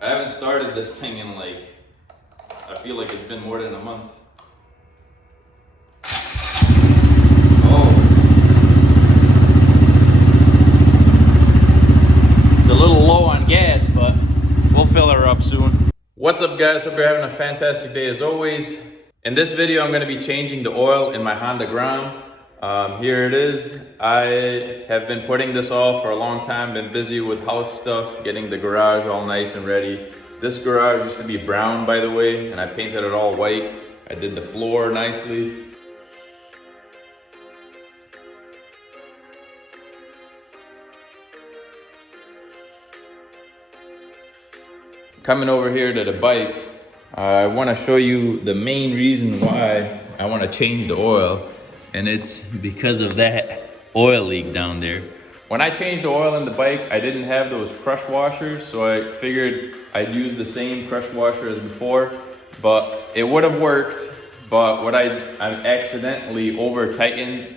I haven't started this thing in like, I feel like it's been more than a month. Oh. It's a little low on gas, but we'll fill her up soon. What's up guys, hope you're having a fantastic day as always. In this video, I'm gonna be changing the oil in my Honda Grom. Here it is. I have been putting this off for a long time, been busy with house stuff, getting the garage all nice and ready. This garage used to be brown, by the way, and I painted it all white. I did the floor nicely. Coming over here to the bike, I want to show you the main reason why I want to change the oil, and it's because of that oil leak down there. When I changed the oil in the bike, I didn't have those crush washers, so I figured I'd use the same crush washer as before, but it would have worked. But what I accidentally over tightened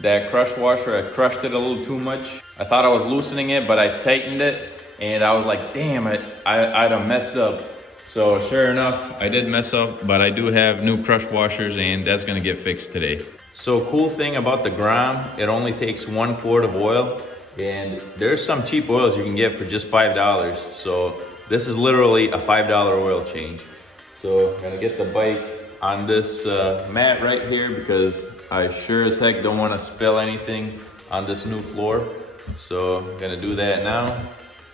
that crush washer. I crushed it a little too much. I thought I was loosening it, but I tightened it. And I was like, damn, I'd have messed up. So sure enough, I did mess up, but I do have new crush washers and that's gonna get fixed today. So cool thing about the Grom, it only takes 1 quart of oil, and there's some cheap oils you can get for just $5. So this is literally a $5 oil change. So I'm gonna get the bike on this mat right here because I sure as heck don't wanna spill anything on this new floor. So I'm gonna do that now.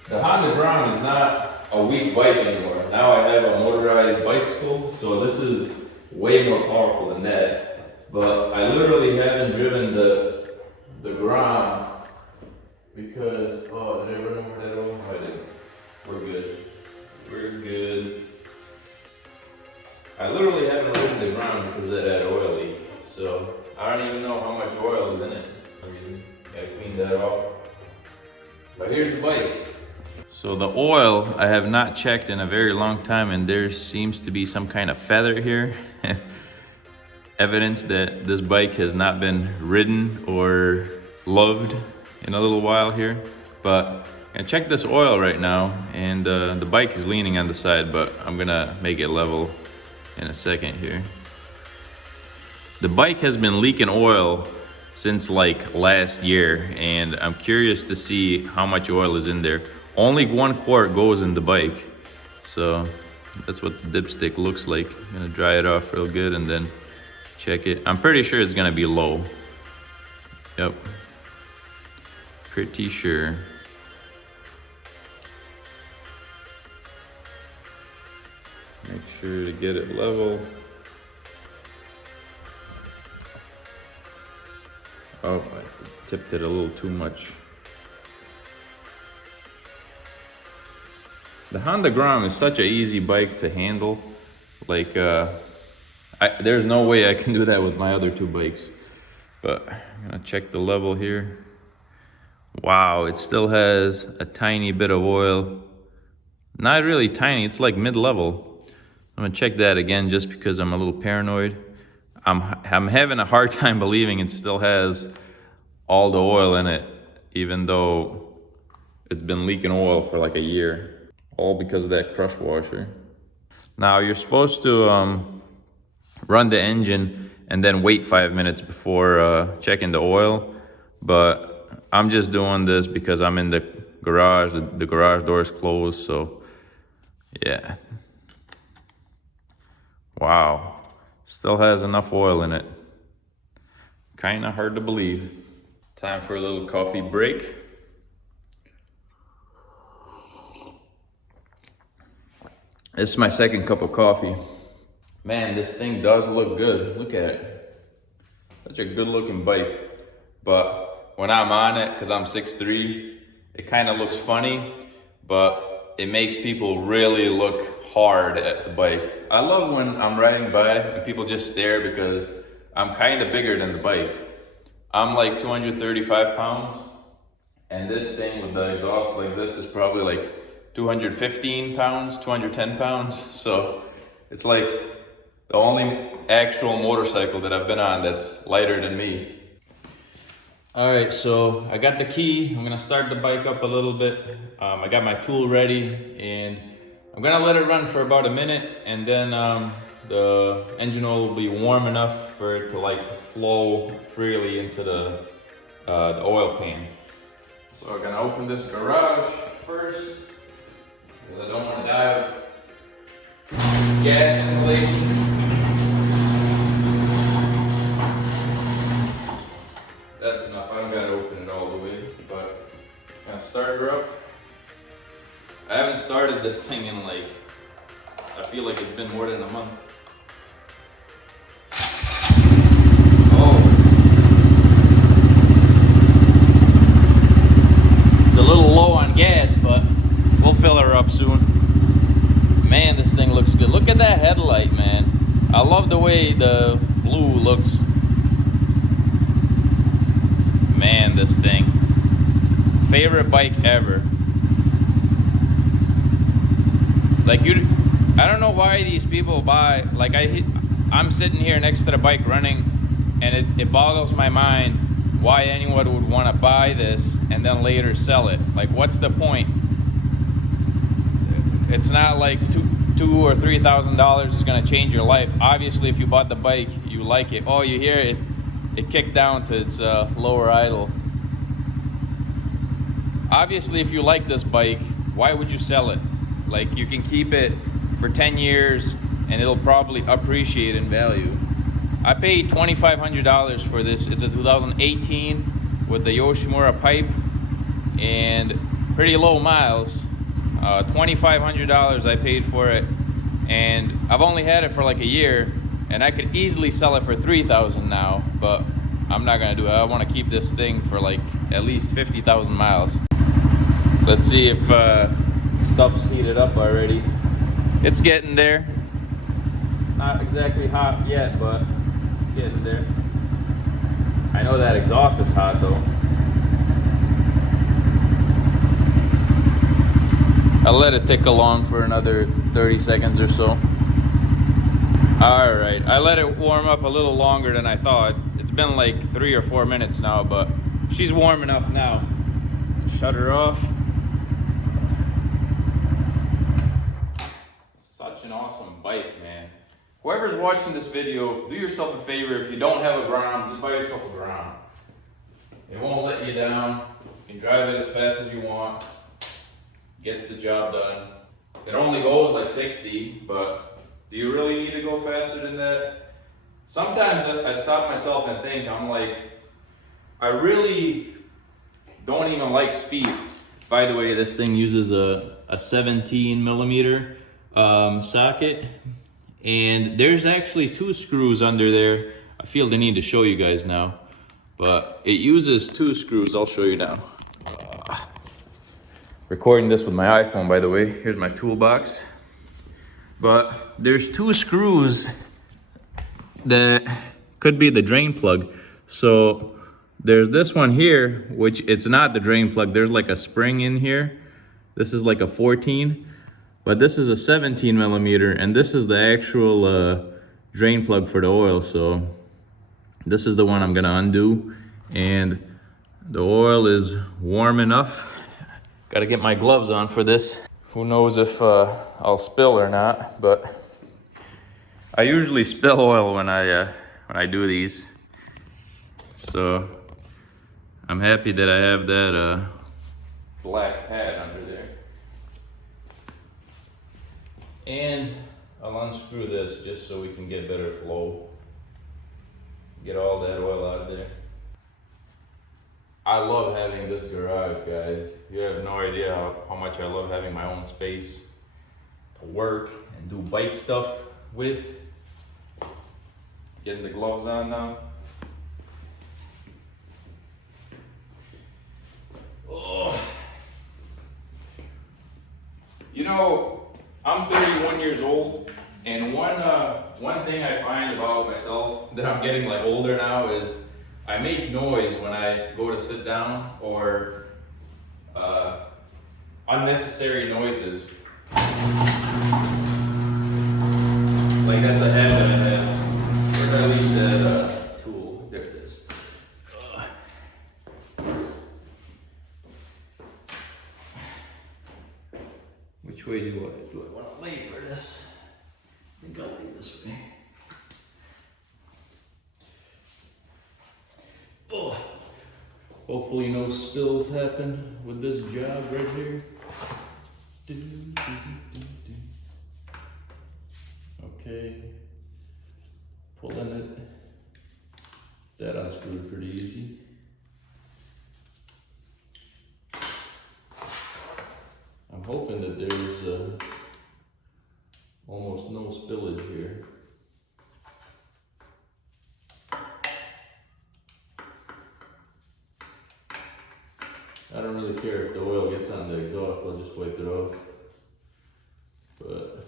The Honda Grom is not a weak bike anymore. Now I have a motorized bicycle, so this is way more powerful than that. But I literally haven't driven the Grom because, oh, did I run over that over? I did. We're good. We're good. I literally haven't ridden the Grom because of that oil leak. So I don't even know how much oil is in it. Gotta clean that off. But here's the bike. So the oil, I have not checked in a very long time, and there seems to be some kind of feather here. Evidence that this bike has not been ridden or loved in a little while here. But I'm gonna check this oil right now, and the bike is leaning on the side, but I'm gonna make it level in a second here. The bike has been leaking oil since like last year, and I'm curious to see how much oil is in there. Only 1 quart goes in the bike, so that's what the dipstick looks like. I'm gonna dry it off real good and then check it. I'm pretty sure it's gonna be low. Yep, pretty sure. Make sure to get it level. Oh, I tipped it a little too much. The Honda Grom is such an easy bike to handle. Like, there's no way I can do that with my other 2 bikes. But I'm gonna check the level here. Wow, it still has a tiny bit of oil. Not really tiny, it's like mid-level. I'm gonna check that again just because I'm a little paranoid. I'm having a hard time believing it still has all the oil in it, even though it's been leaking oil for like a year. All because of that crush washer. Now you're supposed to run the engine and then wait 5 minutes before checking the oil, but I'm just doing this because I'm in the garage. The garage door is closed, so yeah. Wow, still has enough oil in it. Kinda hard to believe. Time for a little coffee break. This is my second cup of coffee. Man, this thing does look good. Look at it. Such a good looking bike. But when I'm on it, because I'm 6'3", it kind of looks funny, but it makes people really look hard at the bike. I love when I'm riding by and people just stare because I'm kind of bigger than the bike. I'm like 235 pounds, and this thing with the exhaust like this is probably like 215 pounds, 210 pounds. So it's like the only actual motorcycle that I've been on that's lighter than me. All right, so I got the key. I'm gonna start the bike up a little bit. I got my tool ready, and I'm gonna let it run for about a minute, and then the engine oil will be warm enough for it to like flow freely into the oil pan. So I'm gonna open this garage first, because I don't want to die of gas inhalation. That's enough. I don't gotta open it all the way, but I'm gonna start her up. I haven't started this thing in like, I feel like it's been more than a month. Oh. It's a little low on gas, but we'll fill her up soon. Man, this thing looks good. Look at that headlight, man. I love the way the blue looks. Man, this thing. Favorite bike ever. Like I don't know why these people buy, like I'm sitting here next to the bike running, and it boggles my mind why anyone would want to buy this and then later sell it. Like, what's the point? It's not like $2,000 or $3,000 is gonna change your life. Obviously, if you bought the bike, you like it. Oh, you hear it? It kicked down to its lower idle. Obviously, if you like this bike, why would you sell it? Like, you can keep it for 10 years and it'll probably appreciate in value. I paid $2,500 for this. It's a 2018 with the Yoshimura pipe and pretty low miles. $2,500 I paid for it, and I've only had it for like a year, and I could easily sell it for $3,000 now, but I'm not gonna do it. I want to keep this thing for like at least 50,000 miles. Let's see if stuff's heated up already. It's getting there. Not exactly hot yet, but it's getting there. I know that exhaust is hot though. I'll let it tick along for another 30 seconds or so. All right, I let it warm up a little longer than I thought. It's been like 3 or 4 minutes now, but she's warm enough now. Shut her off. Such an awesome bike, man. Whoever's watching this video, do yourself a favor. If you don't have a Grom, just buy yourself a Grom. It won't let you down. You can drive it as fast as you want. Gets the job done. It only goes like 60, but do you really need to go faster than that? Sometimes I stop myself and think, I'm like, I really don't even like speed. By the way, this thing uses a 17 millimeter socket, and there's actually 2 screws under there. I feel the need to show you guys now, but it uses 2 screws. I'll show you now. Recording this with my iPhone, by the way. Here's my toolbox. But there's 2 screws that could be the drain plug. So there's this one here, which it's not the drain plug. There's like a spring in here. This is like a 14, but this is a 17 millimeter, and this is the actual drain plug for the oil. So this is the one I'm gonna undo, and the oil is warm enough. Gotta get my gloves on for this. Who knows if I'll spill or not, but I usually spill oil when I do these. So I'm happy that I have that black pad under there. And I'll unscrew this just so we can get better flow. Get all that oil out of there. I love having this garage, guys. You have no idea how much I love having my own space to work and do bike stuff with. Getting the gloves on now. Oh. You know, I'm 31 years old, and one thing I find about myself that I'm getting like older now is I make noise when I go to sit down, or unnecessary noises. Like, that's a habit I have. Where did I leave that tool? There it is. Which way do do I want to lay for this? I think I'll lay this way. Oh, hopefully no spills happen with this job right here. Okay, pulling it. That unscrewed pretty easy. I'm hoping that there's almost no spillage here. I don't really care if the oil gets on the exhaust, I'll just wipe it off. But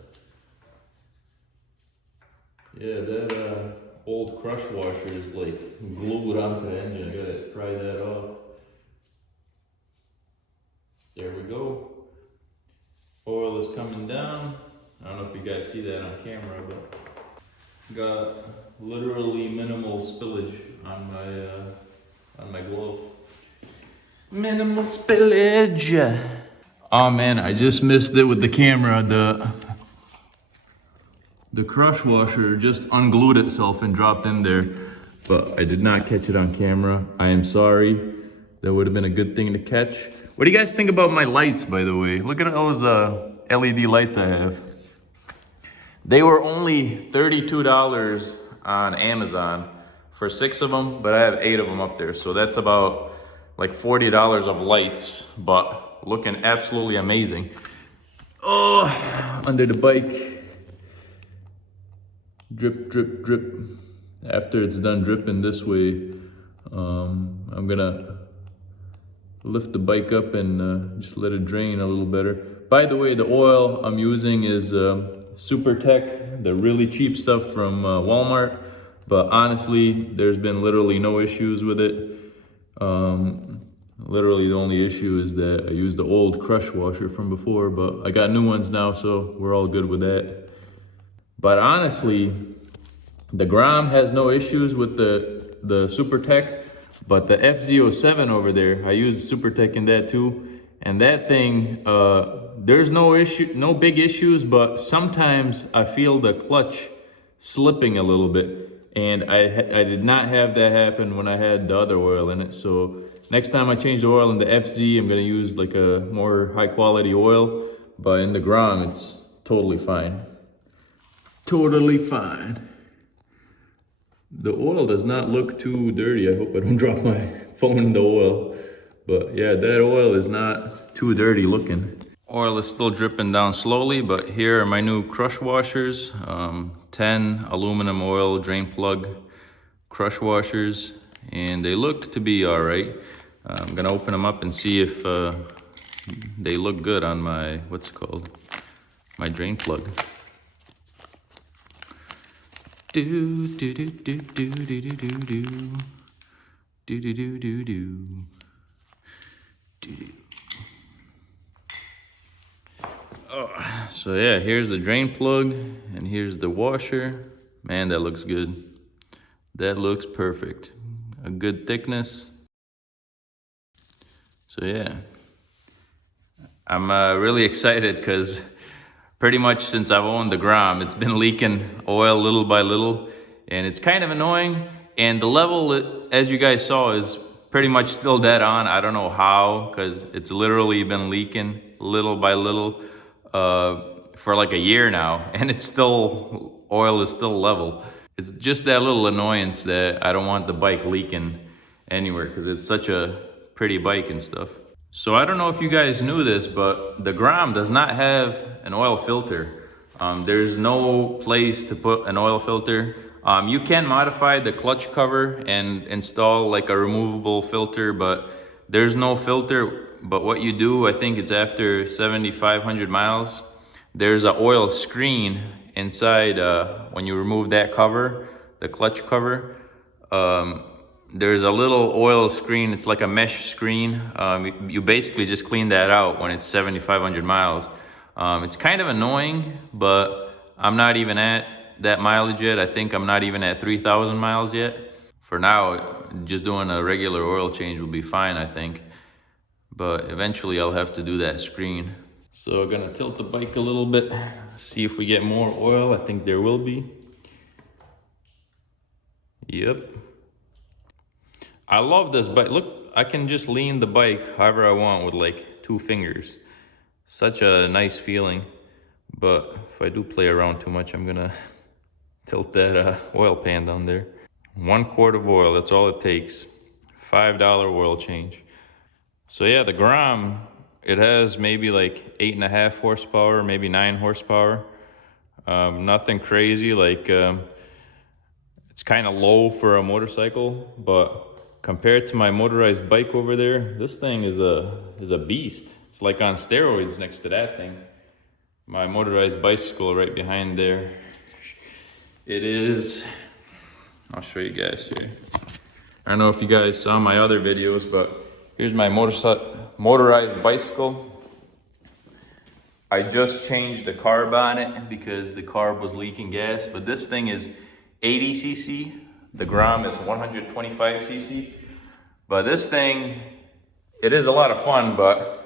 yeah, that old crush washer is like glued onto the engine. I gotta pry that off. There we go. Oil is coming down. I don't know if you guys see that on camera, but got literally minimal spillage on my glove. Minimal spillage. Oh man, I just missed it with the camera. The crush washer just unglued itself and dropped in there, but I did not catch it on camera. I am sorry. That would have been a good thing to catch. What do you guys think about my lights, by the way? Look at those LED lights I have. They were only $32 on Amazon for 6 of them, but I have 8 of them up there. So that's about like $40 of lights, but looking absolutely amazing. Oh, under the bike. Drip, drip, drip. After it's done dripping this way, I'm gonna lift the bike up and just let it drain a little better. By the way, the oil I'm using is Super Tech, the really cheap stuff from Walmart. But honestly, there's been literally no issues with it. Literally the only issue is that I used the old crush washer from before, but I got new ones now, so we're all good with that. But honestly, the Grom has no issues with the Super Tech. But the FZ07 over there, I use Super Tech in that too. And that thing, there's no big issues, but sometimes I feel the clutch slipping a little bit. And I did not have that happen when I had the other oil in it. So next time I change the oil in the FZ, I'm gonna use like a more high quality oil. But in the Grom, it's totally fine. Totally fine. The oil does not look too dirty. I hope I don't drop my phone in the oil. But yeah, that oil is not too dirty looking. Oil is still dripping down slowly, but here are my new crush washers. 10 aluminum oil drain plug crush washers, and they look to be all right. I'm gonna open them up and see if they look good on my, what's it called? My drain plug. Do do do do do do do do do do do do do do. Oh, so yeah, here's the drain plug and here's the washer. Man, that looks good. That looks perfect. A good thickness. So yeah, I'm really excited because pretty much since I've owned the Grom, it's been leaking oil little by little, and it's kind of annoying. And the level, as you guys saw, is pretty much still dead on. I don't know how, because it's literally been leaking little by little for like a year now, and it's still, oil is still level. It's just that little annoyance that I don't want the bike leaking anywhere, because it's such a pretty bike and stuff. So I don't know if you guys knew this, but the Grom does not have an oil filter. There's no place to put an oil filter. You can modify the clutch cover and install like a removable filter, but there's no filter. But what you do, I think it's after 7,500 miles, there's an oil screen inside when you remove that cover, the clutch cover. There's a little oil screen. It's like a mesh screen. You basically just clean that out when it's 7,500 miles. It's kind of annoying, but I'm not even at that mileage yet. I think I'm not even at 3,000 miles yet. For now, just doing a regular oil change will be fine, I think. But eventually I'll have to do that screen. So gonna tilt the bike a little bit, see if we get more oil. I think there will be. Yep. I love this bike. Look, I can just lean the bike however I want with like 2 fingers. Such a nice feeling. But if I do play around too much, I'm gonna tilt that oil pan down there. 1 quart of oil, that's all it takes. $5 oil change. So yeah, the Grom, it has maybe like 8.5 horsepower, maybe 9 horsepower. Nothing crazy, like it's kind of low for a motorcycle, but compared to my motorized bike over there, this thing is a beast. It's like on steroids next to that thing. My motorized bicycle right behind there. It is, I'll show you guys here. I don't know if you guys saw my other videos, but here's my motorized bicycle. I just changed the carb on it because the carb was leaking gas, but this thing is 80 cc. The Grom is 125 cc. But this thing, it is a lot of fun, but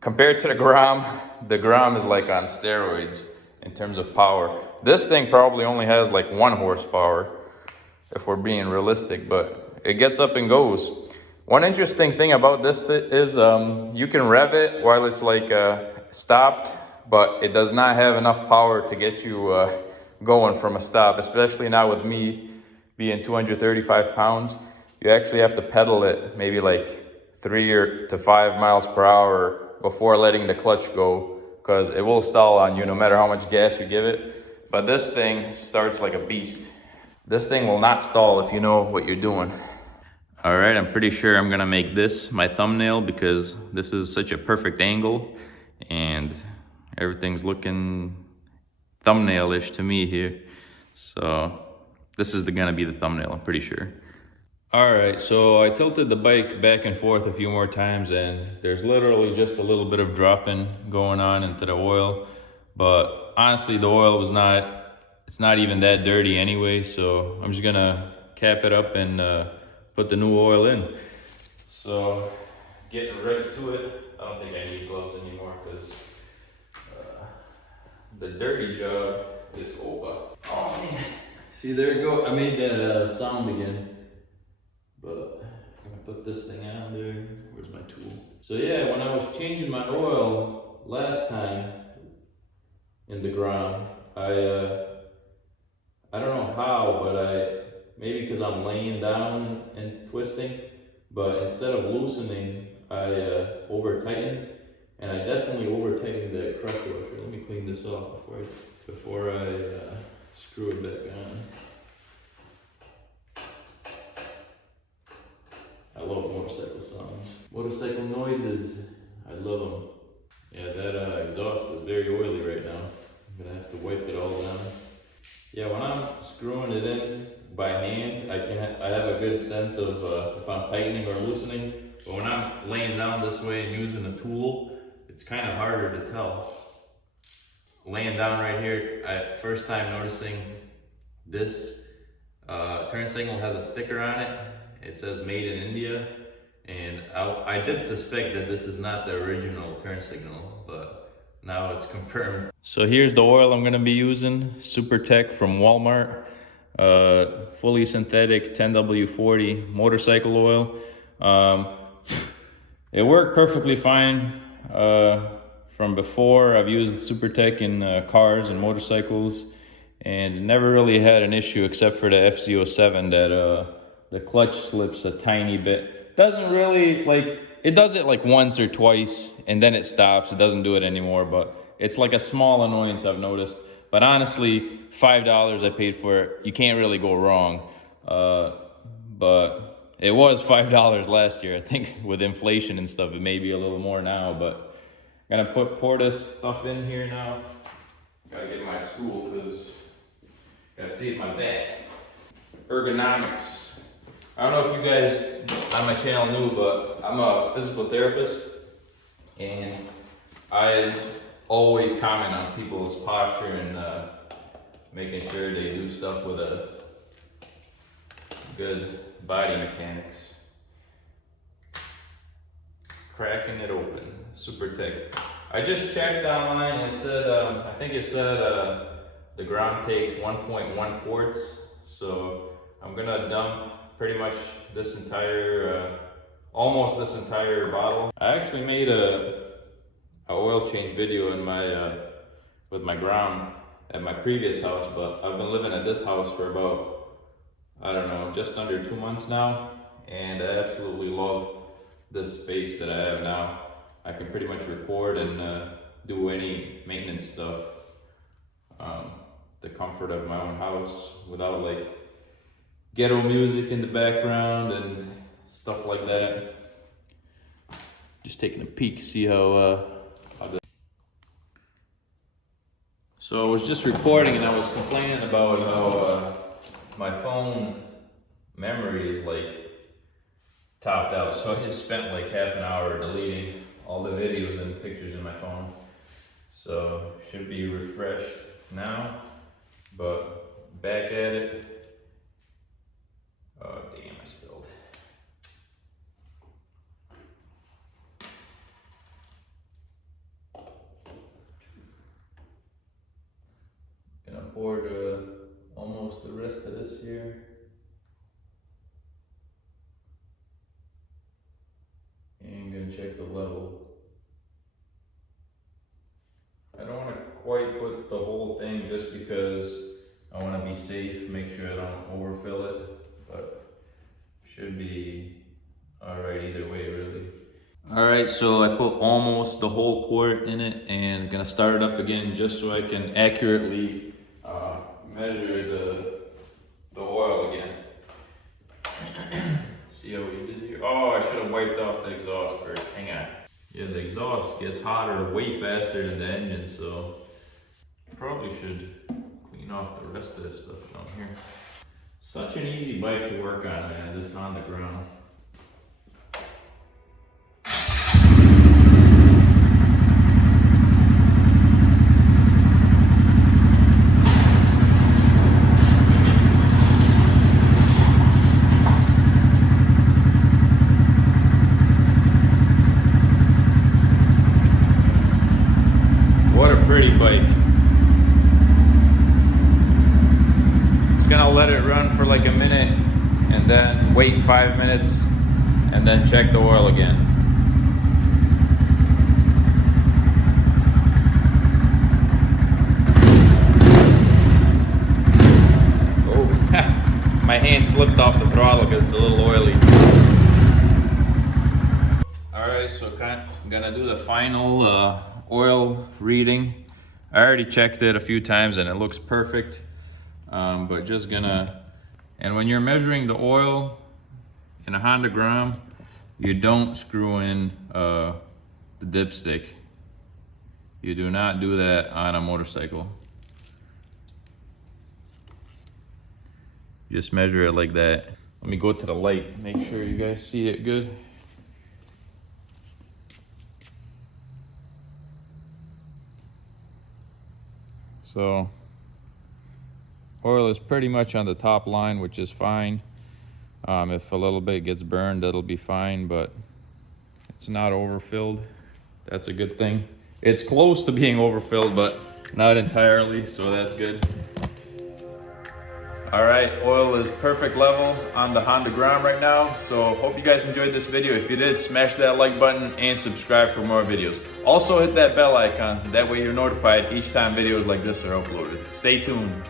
compared to the Grom is like on steroids in terms of power. This thing probably only has like 1 horsepower if we're being realistic, but it gets up and goes. One interesting thing about this is you can rev it while it's like stopped, but it does not have enough power to get you going from a stop, especially now with me being 235 pounds. You actually have to pedal it maybe like 3 to 5 miles per hour before letting the clutch go, because it will stall on you no matter how much gas you give it. But this thing starts like a beast. This thing will not stall if you know what you're doing. All right, I'm pretty sure I'm gonna make this my thumbnail because this is such a perfect angle and everything's looking thumbnail-ish to me here. So this is gonna be the thumbnail, I'm pretty sure. All right, so I tilted the bike back and forth a few more times and there's literally just a little bit of dropping going on into the oil. But honestly, the oil was it's not even that dirty anyway, so I'm just gonna cap it up and put the new oil in. So getting right to it. I don't think I need gloves anymore because the dirty job is over. Oh man, see there you go, I made that sound again. But I'm gonna put this thing on there. Where's my tool? So yeah, when I was changing my oil last time in the Grom, I don't know how, but maybe because I'm laying down and twisting, but instead of loosening, I over tightened, and I definitely over tightened the crusher washer. Let me clean this off before I screw it back on. I love motorcycle sounds. Motorcycle noises, I love them. Yeah, that exhaust is very oily right now. I'm gonna have to wipe it all down. Yeah, when I'm screwing it in by hand, I have a good sense of if I'm tightening or loosening. But when I'm laying down this way and using a tool, it's kind of harder to tell. Laying down right here, first time noticing this turn signal has a sticker on it. It says made in India, and I did suspect that this is not the original turn signal, but now it's confirmed. So here's the oil I'm gonna be using, Super Tech from Walmart, fully synthetic 10W40 motorcycle oil. It worked perfectly fine from before. I've used Super Tech in cars and motorcycles, and never really had an issue except for the FZ07 that the clutch slips a tiny bit. Doesn't really, like, it does it like once or twice and then it stops. It doesn't do it anymore, but it's like a small annoyance I've noticed. But honestly, $5 I paid for it. You can't really go wrong. But it was $5 last year. I think with inflation and stuff, it may be a little more now, but I'm gonna pour this stuff in here now. Gotta get my spool because gotta save my back. Ergonomics. I don't know if you guys on my channel knew, but I'm a physical therapist and I always comment on people's posture and making sure they do stuff with a good body mechanics. Cracking it open, Super Tech. I just checked online and it said, I think it said the Grom takes 1.1 quarts. So I'm gonna dump pretty much this entire, almost this entire bottle. I actually made a oil change video in my, with my Grom at my previous house, but I've been living at this house for about, I don't know, just under 2 months now. And I absolutely love this space that I have now. I can pretty much record and do any maintenance stuff. The comfort of my own house without like ghetto music in the background and stuff like that. Just taking a peek, see how this. So I was just recording and I was complaining about how my phone memory is like topped out. So I just spent like half an hour deleting all the videos and pictures in my phone. So should be refreshed now, but back at it. Oh damn, I spilled. Gonna pour almost the rest of this here. And gonna check the level. I don't want to quite put the whole thing just because I want to be safe, make sure I don't overfill it, but should be alright either way really. Alright, so I put almost the whole quart in it and gonna start it up again just so I can accurately measure the oil again. See how we did here? Oh, I should have wiped off the exhaust first. Hang on. Yeah, the exhaust gets hotter way faster than the engine, so probably should clean off the rest of this stuff down here. Such an easy bike to work on, man, this Honda Grom. What a pretty bike. Just gonna let it run for like a minute and then wait 5 minutes and then check the oil again. Oh, my hand slipped off the throttle because it's a little oily. Alright, so I'm gonna do the final oil reading. I already checked it a few times and it looks perfect, but just gonna, and when you're measuring the oil in a Honda Grom, you don't screw in the dipstick. You do not do that on a motorcycle. Just measure it like that. Let me go to the light, make sure you guys see it good. So oil is pretty much on the top line, which is fine. If a little bit gets burned, that'll be fine, but it's not overfilled. That's a good thing. It's close to being overfilled, but not entirely, so that's good. All right, oil is perfect level on the Honda Grom right now. So hope you guys enjoyed this video. If you did, smash that like button and subscribe for more videos. Also hit that bell icon, that way you're notified each time videos like this are uploaded. Stay tuned.